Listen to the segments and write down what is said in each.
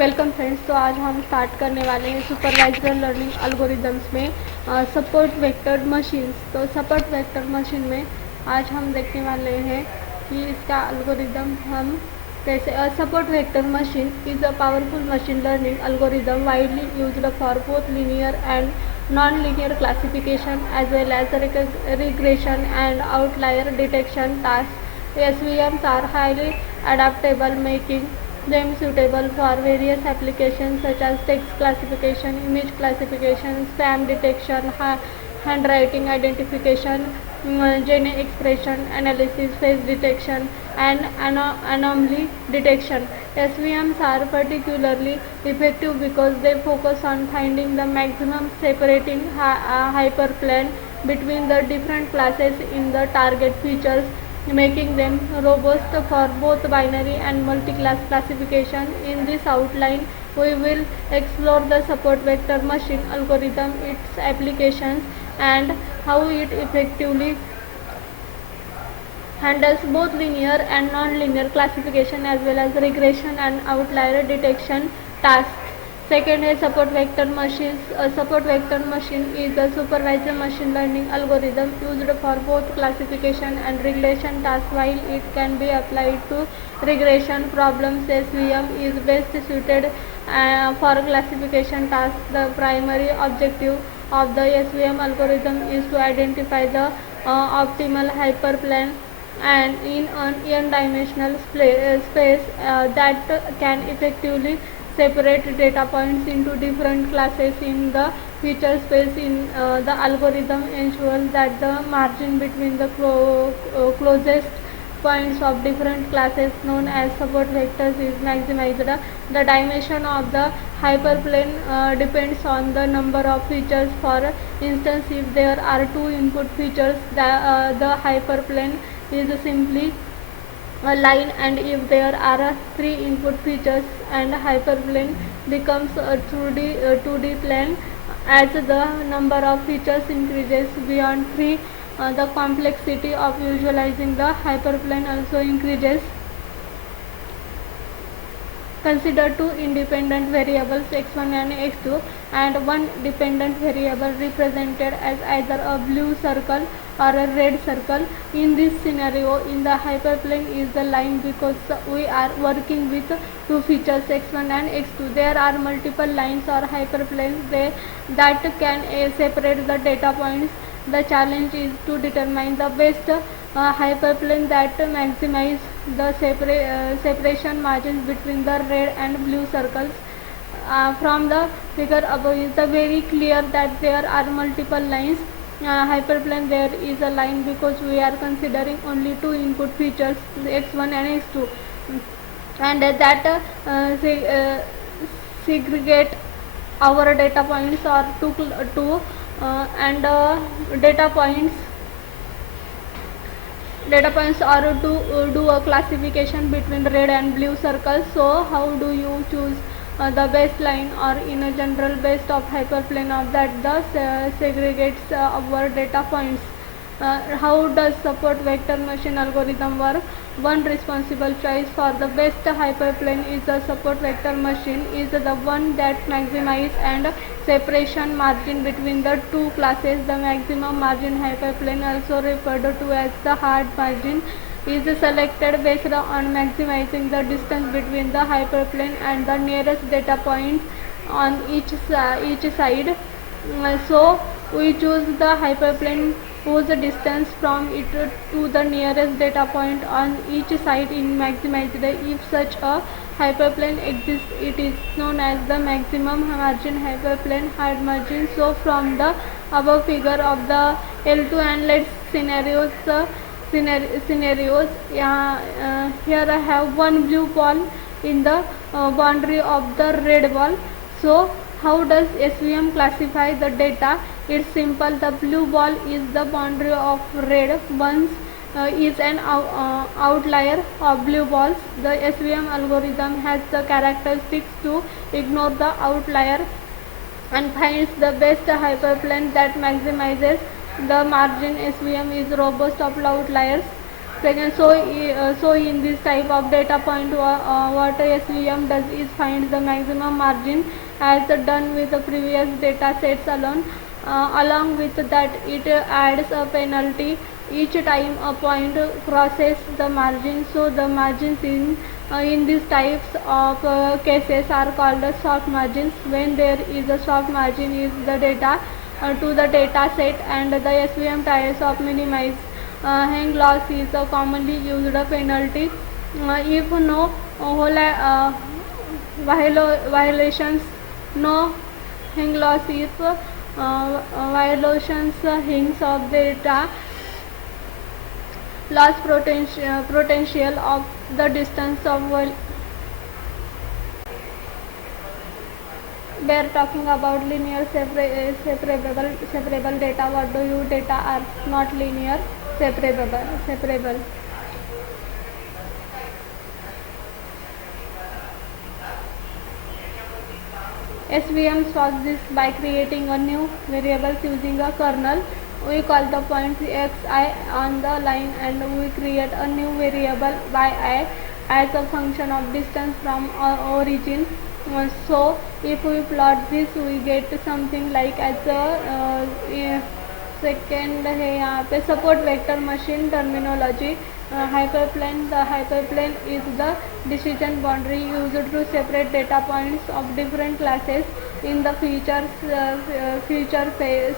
Welcome friends. तो आज हम स्टार्ट करने वाले हैं सुपरवाइजर लर्निंग एल्गोरिदम्स में सपोर्ट वेक्टर मशीन्स। तो सपोर्ट वेक्टर मशीन में आज हम देखने वाले हैं कि इसका एल्गोरिदम हम कैसे support vector machine is a powerful machine learning algorithm widely used for both linear and non-linear classification as well as regression and outlier detection tasks. SVMs are highly adaptable, making them suitable for various applications such as text classification, image classification, spam detection, handwriting identification, gene expression analysis, face detection, and anomaly detection. SVMs are particularly effective because they focus on finding the maximum separating hyperplane between the different classes in the target features, making them robust for both binary and multi-class classification. In this outline, we will explore the support vector machine algorithm, its applications, and how it effectively handles both linear and non-linear classification as well as regression and outlier detection tasks. Second is support vector machines. A support vector machine is a supervised machine learning algorithm used for both classification and regression tasks. While it can be applied to regression problems, SVM is best suited for classification tasks. The primary objective of the SVM algorithm is to identify the optimal hyperplane and in an n-dimensional space that can effectively separate data points into different classes in the feature space. In the algorithm ensures that the margin between the closest points of different classes known as support vectors is maximized. The dimension of the hyperplane depends on the number of features. For instance, if there are two input features, the hyperplane is simply a line, and if there are three input features and hyperplane becomes a 2D plane. As the number of features increases beyond 3, the complexity of visualizing the hyperplane also increases. Consider two independent variables x1 and x2 and one dependent variable represented as either a blue circle or a red circle. In this scenario, in the hyperplane is the line because we are working with two features x1 and x2. There are multiple lines or hyperplanes that can separate the data points. The challenge is to determine the best hyperplane that maximize the separation margins between the red and blue circles. From the figure above is the very clear that there are multiple lines. Hyperplane, there is a line because we are considering only two input features x1 and x2, and that segregate our data points or two and data points are to do a classification between red and blue circles. So how do you choose the best line, or in a general best of hyperplane of that segregates our data points? How does support vector machine algorithm work? One responsible choice for the best hyperplane is the support vector machine is the one that maximizes and separation margin between the two classes. The maximum margin hyperplane, also referred to as the hard margin, is selected based on maximizing the distance between the hyperplane and the nearest data point on each side. So we choose the hyperplane whose distance from it to the nearest data point on each side is maximized. If such a hyperplane exists, it is known as the maximum margin hyperplane, hard margin. So from the above figure of the L2 and let scenarios here I have one blue ball in the boundary of the red ball. So how does SVM classify the data? It's simple. The blue ball is the boundary of red ones, is an outlier of blue balls. The SVM algorithm has the characteristics to ignore the outlier and finds the best hyperplane that maximizes the margin. SVM is robust of outliers. Second, so in this type of data point, what SVM does is find the maximum margin as done with the previous data sets alone. Along with that, it adds a penalty each time a point crosses the margin. So the margins in these types of cases are called as soft margins. When there is a soft margin is the data to the data set, and the SVM tries of minimize hang loss is a commonly used penalty. If no violations, no hang loss. If violations hangs of data loss potential of the distance of we are talking about linear separable data. What do you data are not linear separable. SVM solves this by creating a new variable using a kernel. We call the point xi on the line, and we create a new variable yi as a function of distance from origin. So if we plot this, we get something like as a second है यहाँ पे support vector machine terminology. Hyperplane. The hyperplane is the decision boundary used to separate data points of different classes in the feature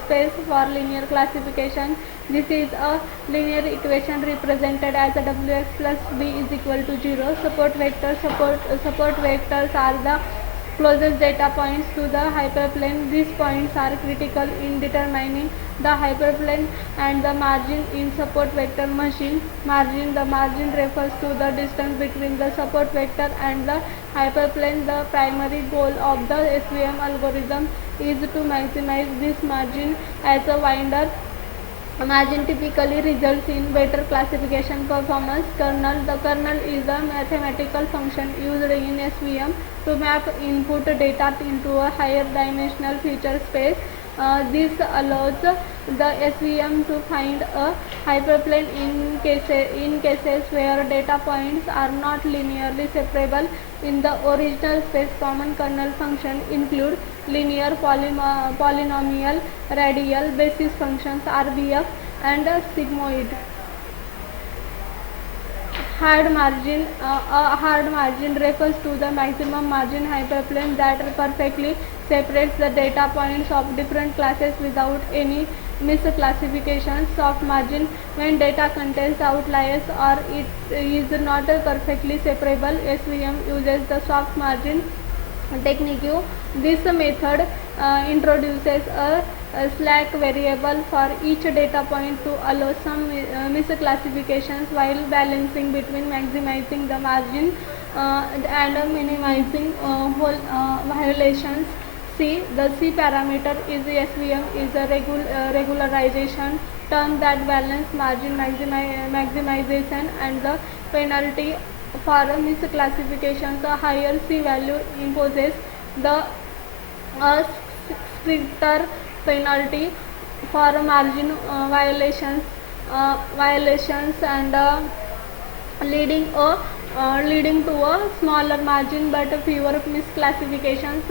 space for linear classification. This is a linear equation represented as a wx plus b is equal to 0. Support vectors are the closest data points to the hyperplane. These points are critical in determining the hyperplane and the margin in support vector machine. The margin refers to the distance between the support vector and the hyperplane. The primary goal of the SVM algorithm is to maximize this margin as a winder. Margin typically results in better classification performance. Kernel. The kernel is a mathematical function used in SVM to map input data into a higher dimensional feature space. This allows the SVM to find a hyperplane in cases where data points are not linearly separable in the original space. Common kernel functions include linear, polynomial, radial, basis functions, RBF, and sigmoid. Hard margin. A hard margin refers to the maximum margin hyperplane that perfectly separates the data points of different classes without any misclassification. Soft margin. When data contains outliers or it is not perfectly separable, SVM uses the soft margin technique. This method introduces a slack variable for each data point to allow some misclassifications while balancing between maximizing the margin and minimizing violations. C. The C parameter is SVM is a regularization term that balance margin maximization and the penalty for misclassifications. A higher C value imposes the stricter penalty for margin violations and leading to a smaller margin but fewer misclassifications.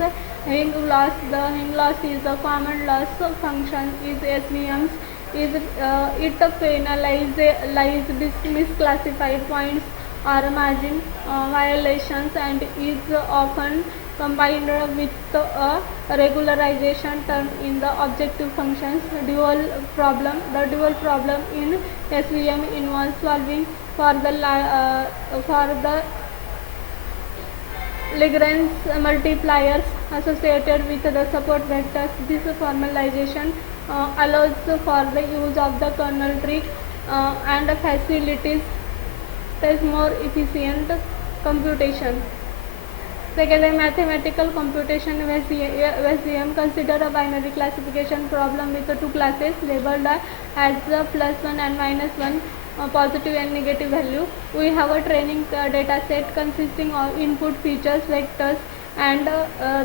Hang loss. The hang loss is a common loss function is SVM's. It penalizes misclassified points or margin violations and is often combined with a regularization term in the objective functions. Dual problem. The dual problem in SVM involves solving for the Lagrange multipliers associated with the support vectors. This formalization allows for the use of the kernel tree and facilitates more efficient computation. Second, mathematical computation. SVM consider a binary classification problem with two classes labeled as +1 and -1. Positive and negative value. We have a training data set consisting of input features vectors and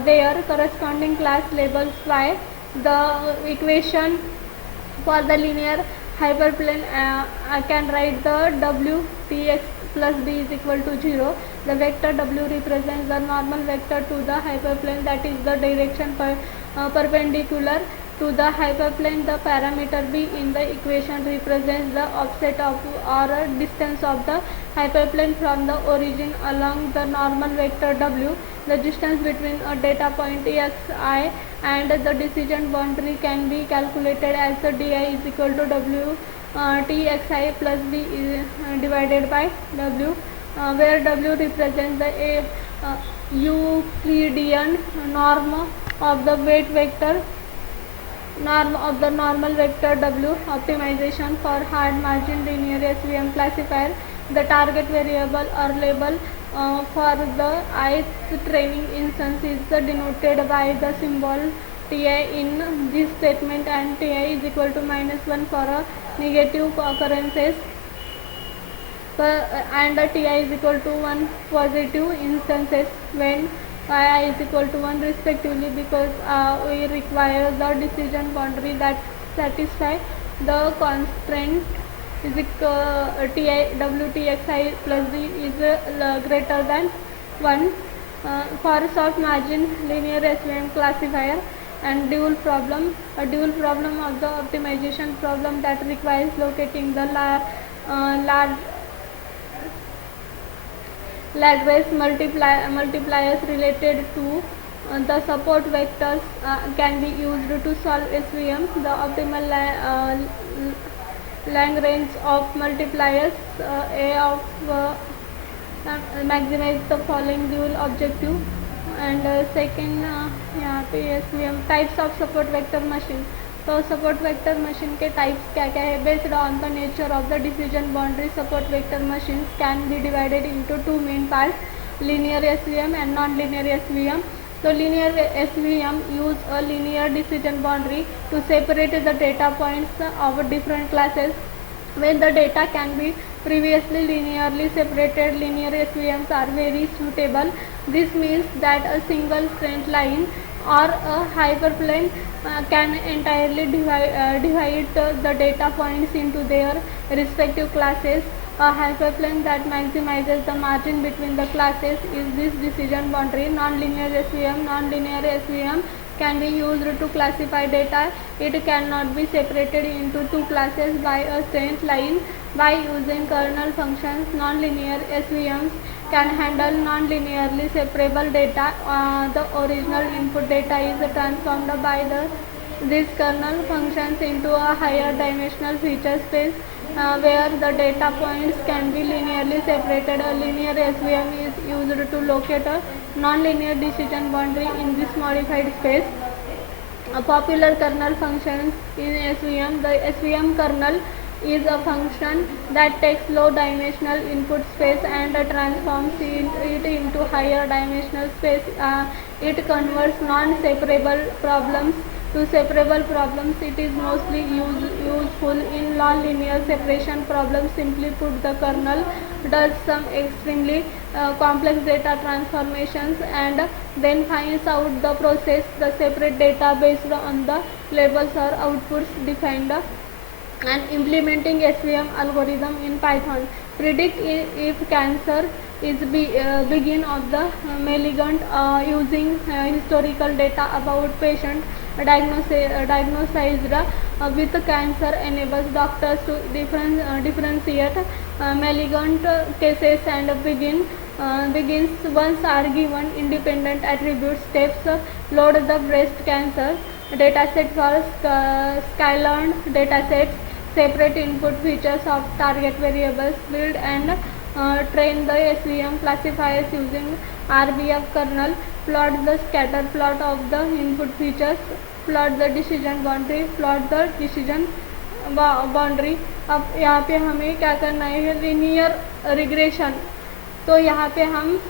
their corresponding class labels y. The equation for the linear hyperplane, I can write the w tx plus b is equal to 0. The vector w represents the normal vector to the hyperplane, that is the direction perpendicular to the hyperplane. The parameter b in the equation represents the offset of or distance of the hyperplane from the origin along the normal vector w. The distance between a data point xi and the decision boundary can be calculated as the di is equal to w txi plus b is, divided by w, where w represents the Euclidean norm of the weight vector, norm of the normal vector w. Optimization for hard margin linear SVM classifier. The target variable or label for the ith training instance is denoted by the symbol ti in this statement, and ti is equal to -1 for a negative occurrences, and ti is equal to 1 positive instances when yi is equal to 1 respectively, because we require the decision boundary that satisfy the constraint is ti wtxi plus b is greater than 1. For soft margin linear SVM classifier and dual problem, a dual problem of the optimization problem that requires locating the Lagrange multipliers related to the support vectors can be used to solve SVM. The optimal Lagrange of multipliers A of maximize the following dual objective. And second यहाँ पे SVM types of support vector machine. तो support vector machine के types क्या क्या है? Based on the nature of the decision boundary, support vector machine can be divided into two main parts, linear SVM and non-linear SVM. So linear SVM use a linear decision boundary to separate the data points of different classes. When the data can be previously linearly separated, linear SVMs are very suitable. This means that a single straight line or a hyperplane can entirely divide the data points into their respective classes. A hyperplane that maximizes the margin between the classes is this decision boundary. Non-linear SVM can be used to classify data. It cannot be separated into two classes by a straight line. By using kernel functions, non-linear SVMs can handle non-linearly separable data. The original input data is transformed by these kernel functions into a higher dimensional feature space where the data points can be linearly separated. A linear SVM is used to locate a non-linear decision boundary in this modified space. A popular kernel function in SVM. The SVM kernel is a function that takes low dimensional input space and transforms it into higher dimensional space. It converts non-separable problems to separable problems. It is mostly useful in non-linear separation problems. Simply put, the kernel does some extremely complex data transformations and then finds out the process the separate data based on the labels or outputs defined. And implementing SVM algorithm in Python. Predict if cancer is begin of the malignant using historical data about patient diagnosed with cancer enables doctors to differentiate malignant cases and begins once are given independent attribute steps. Load the breast cancer dataset for Skylern datasets. Separate input features of target variables. Build and train the SVM classifiers using RBF kernel. Plot the scatter plot of the input features. Plot the decision boundary. Plot the decision boundary. अब यहाँ पे हमें क्या करना है? Linear regression. तो यहाँ पे हम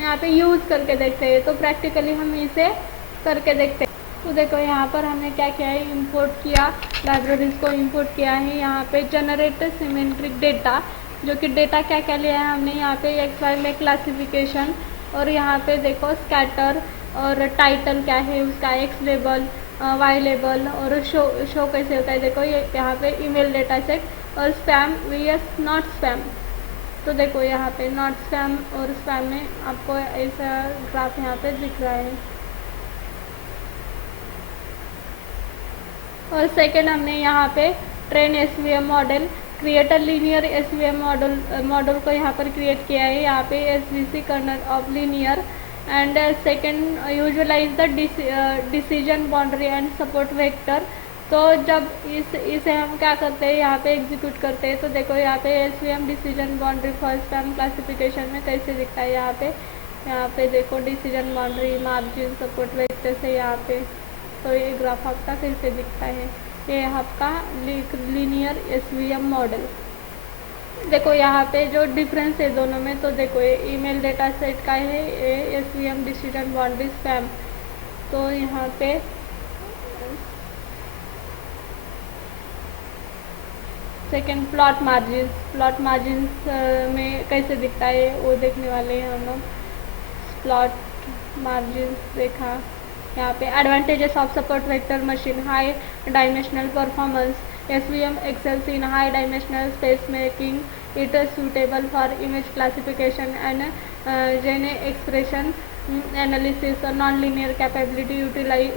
यहाँ पे यूज़ करके देखते हैं. तो प्रैक्टिकली हम इसे करके देखते हैं. तो देखो यहाँ पर हमने क्या किया है? इंपोर्ट किया, लाइब्रेरीज को इंपोर्ट किया है. यहाँ पे जनरेट सिमेट्रिक डेटा, जो कि डेटा क्या क्या लिया है हमने यहाँ पे एक्स वाई में क्लासिफिकेशन, और यहाँ पे देखो स्कैटर और टाइटल क्या है उसका, एक्स लेबल, वाई लेबल और शो कैसे होता है, देखो ये यहाँ पे ईमेल डेटा सेट और स्पैम vs नॉट स्पैम। तो देखो यहाँ पे नॉट स्पैम और स्पैम में आपको ऐसा ग्राफ यहाँ पे दिख रहा है। और सेकेंड हमने यहाँ पे train SVM model, create a linear SVM model को यहाँ पर क्रिएट किया है। यहाँ पे SVC kernel of linear and second visualise the decision boundary and support vector. तो जब इसे हम क्या करते हैं, यहाँ पे एग्जीक्यूट करते हैं। तो देखो यहाँ पे SVM decision boundary first time classification में कैसे दिखता है। यहाँ पे देखो decision boundary, margin, support vector से यहाँ पे। तो ये ग्राफ आपका कैसे दिखता है, ये आपका लीनियर एसवीएम मॉडल। देखो यहाँ पे जो डिफरेंस है दोनों में, तो देखो ये ईमेल डेटा सेट का है, ये एसवीएम डिसीजन बाउंड्री स्पैम। तो यहाँ पे सेकेंड प्लॉट मार्जिन में कैसे दिखता है वो देखने वाले हैं हम लोग। प्लॉट मार्जिन देखा यहाँ पे। Advantages of support vector machine, high dimensional performance, SVM excels in high dimensional space making it suitable for image classification and gene expression analysis, non-linear capability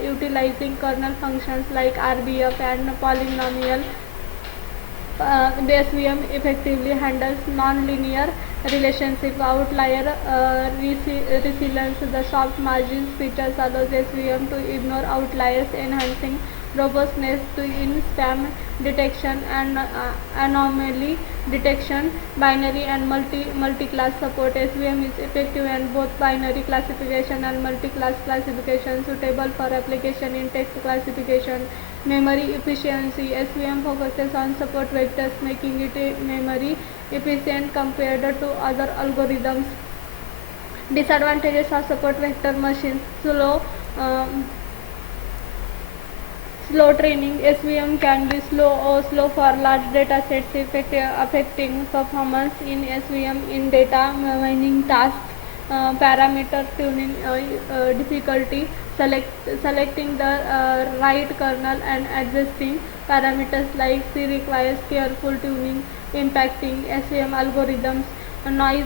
utilizing kernel functions like RBF and polynomial. The SVM effectively handles non-linear relationship, outlier resilience. The soft margins features allows SVM to ignore outliers, enhancing robustness in spam detection and anomaly detection. Binary and multi-class support. SVM is effective in both binary classification and multi-class classification, suitable for application in text classification. Memory efficiency, SVM focuses on support vectors, making it memory efficient compared to other algorithms. Disadvantages of support vector machines, slow training. SVM can be slow for large data sets, affecting performance in SVM in data mining tasks. Parameter tuning difficulty, selecting the right kernel and adjusting parameters like C requires careful tuning, impacting SVM algorithms. Noise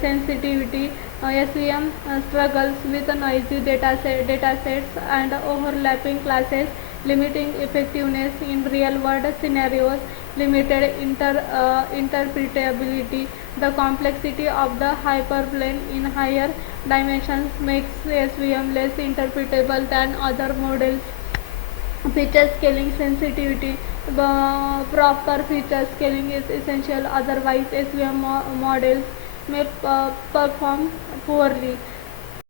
sensitivity, SVM struggles with noisy data sets and overlapping classes, limiting effectiveness in real world scenarios. Limited interpretability, the complexity of the hyperplane in higher dimensions makes SVM less interpretable than other models. Feature scaling sensitivity, proper feature scaling is essential, otherwise SVM models may perform poorly.